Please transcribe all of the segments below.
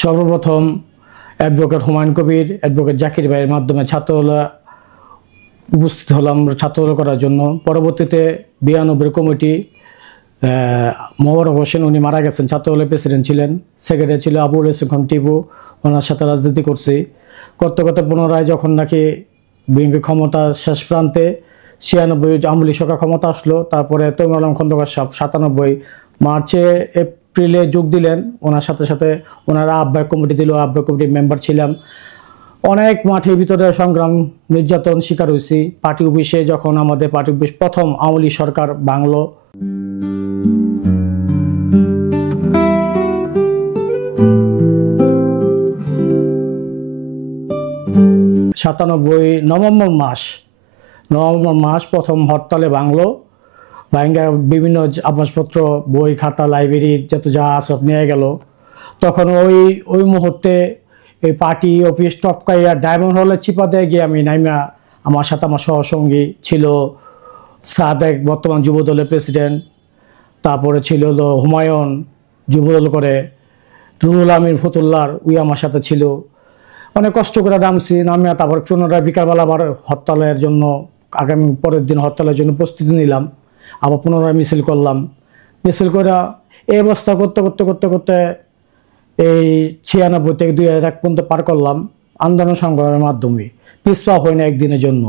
সর্বপ্রথম advocate Humayun Kabir, advocate Zakir ভাইয়ের মাধ্যমে ছাত্রদলে উপস্থিত হলাম ছাত্রদল করার জন্য। পরবর্তীতে 92 কমিটি মোবারক হোসেন, উনি মারা গেছেন, ছাত্রদলের প্রেসিডেন্ট ছিলেন। সেক্রেটারি ছিল আবুল হোসেন টিপু, ওনার সাথে রাজনীতি করছি। করতে করতে পুনরায় যখন নাকি বিএনপি ক্ষমতা শেষ প্রান্তে 96 আওয়ামী লীগ সরকার ক্ষমতা আসলো, তারপরে তৈমুর আলম খন্দকার সাহেব 97 মার্চে এপ্রিলে যোগ দিলেন। ওনার সাথে সাথে ওনারা আহ্বায়ক কমিটি দিল, আহ্বায়ক কমিটির মেম্বার ছিলাম। অনেক মাঠের ভিতরে সংগ্রাম, নির্যাতন শিকার হয়েছি। পার্টি অফিসে যখন আমাদের পার্টি অফিস প্রথম আওয়ামী লীগ সরকার ভাঙলো, 97 নভেম্বর মাস প্রথম হরতালে ভাঙলো। ভাঙ্গা বিভিন্ন আসবাবপত্র, বই খাতা, লাইব্রেরির যত যা সব নিয়ে গেল। তখন ওই মুহূর্তে এই পার্টি অফিস টপকাইয়া ডায়মন্ড হলে চিপা দিয়ে গিয়ে আমি নাইমা, আমার সাথে আমার সহসঙ্গী ছিল সাদেক, বর্তমান যুবদলের প্রেসিডেন্ট, তারপরে ছিল হুমায়ুন, যুবদল করে, রুহুল আমিন ফতুল্লার, ওই আমার সাথে ছিল। অনেক কষ্ট করে নামিয়া তারপর পুনরায় বিকালবেলা আবার হরতালের জন্য, আগামী পরের দিন হরতালের জন্য প্রস্তুতি নিলাম। আবার পুনরায় মিছিল করলাম। মিছিল করে এই অবস্থা করতে করতে করতে করতে এই 96 থেকে 2001 পর্যন্ত পার করলাম আন্দোলন সংগ্রামের মাধ্যমে। পিছপা হয় না একদিনের জন্য।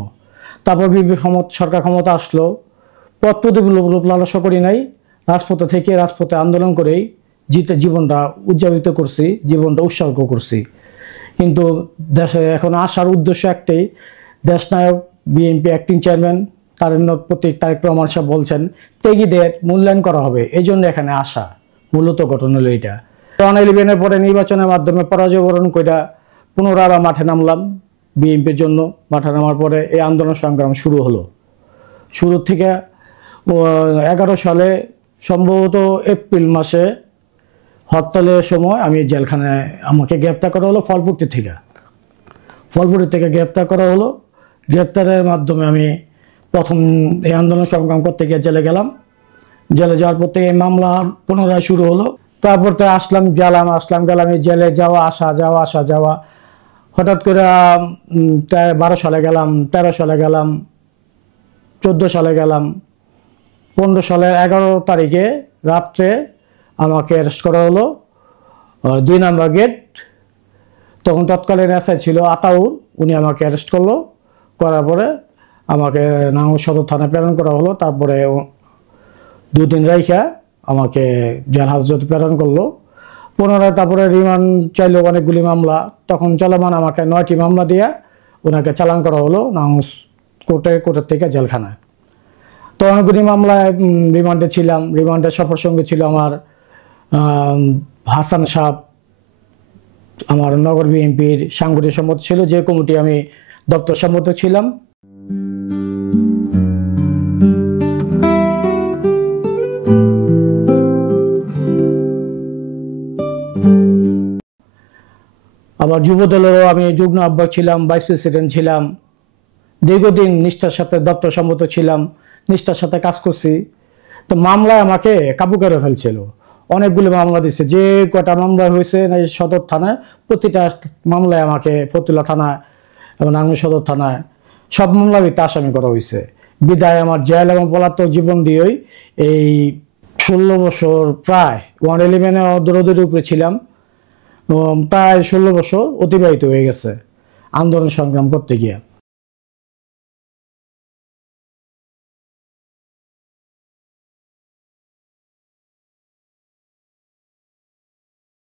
তারপর বিএনপি সরকার ক্ষমতা আসলো, পথ প্রদীপ লালসা করি নাই, রাজপথে থেকে রাজপথে আন্দোলন করেই জীবনটা উদযাপিত করছি, জীবনটা উৎসর্গ করছি। কিন্তু দেশে এখন আসার উদ্দেশ্য একটাই, দেশনায়ক BNP acting chairman Tarique Rahman সাহেব বলছেন ত্যাগীদের মূল্যায়ন করা হবে, এই জন্য এখানে আসা। মূলত ঘটনা হলো এটা। 2011 পরে নির্বাচনের মাধ্যমে পরাজয় বরণ কইরা পুনরায় মাঠে নামলাম বিএনপির জন্য। মাঠে নামার পরে এই আন্দোলন সংগ্রাম শুরু হলো। শুরু থেকে 11 সালে সম্ভবত এপ্রিল মাসে হরতালের সময় আমি জেলখানায়, আমাকে গ্রেপ্তার করা হলো ফলপুটি থেকে গ্রেপ্তার করা হলো। গ্রেপ্তারের মাধ্যমে আমি প্রথম এই আন্দোলন সংগ্রাম করতে গিয়ে জেলে গেলাম। জেলে যাওয়ার পর থেকে এই মামলা পুনরায় শুরু হলো। তারপর তো গেলাম এই জেলে যাওয়া আসা। হঠাৎ করে 12 সালে গেলাম, 13 সালে গেলাম, 14 সালে গেলাম। 15 সালের 11 তারিখে রাত্রে আমাকে অ্যারেস্ট করা হলো 2 নম্বর গেট। তখন তৎকালীন এসআই ছিল আতাউর, উনি আমাকে অ্যারেস্ট করলো। করার পরে আমাকে নাঙ্গল সদর থানায় প্রেরণ করা হলো। তারপরে 2 দিন রাইখা আমাকে জেল হাজতে প্রেরণ করলো। পুনরায় তারপরে রিমান্ড চাইলো, অনেকগুলি মামলা তখন চলমান। আমাকে 9টি মামলা দিয়ে ওনাকে চালান করা হলো নাঙ্গল কোর্টের থেকে জেলখানায়। তো অনেকগুলি মামলায় রিমান্ডে ছিলাম। রিমান্ডের সফর সঙ্গে ছিল আমার হাসান সাহেব, আমার নগর বিএনপির সাংগঠনিক সম্পাদক ছিল, যে কমিটি আমি দপ্তর সম্পাদক ছিলাম। আবার যুবদলেরও আমি যুগ্ম আহ্বায়ক ছিলাম, ভাইস প্রেসিডেন্ট ছিলাম। দীর্ঘদিন নিষ্ঠার সাথে দপ্তর সম্পাদক ছিলাম, নিষ্ঠার সাথে কাজ করছি। তো মামলায় আমাকে কাবু করে ফেলছিল, অনেকগুলো মামলা দিচ্ছে। যে কটা মামলা হয়েছে সদর থানায়, প্রতিটা মামলায় আমাকে ফতুল্লা থানায় এবং নাঙ্গল সদর থানায় সব মামলাতে আসামি করা হয়েছে। বিদায় আমার জেল এবং পলাতক জীবন দিয়েই এই 16 বছর, প্রায় 111 দৌড়দৌড়ির উপরে ছিলাম। প্রায় 16 বছর অতিবাহিত হয়ে গেছে আন্দোলন সংগ্রাম করতে গিয়ে।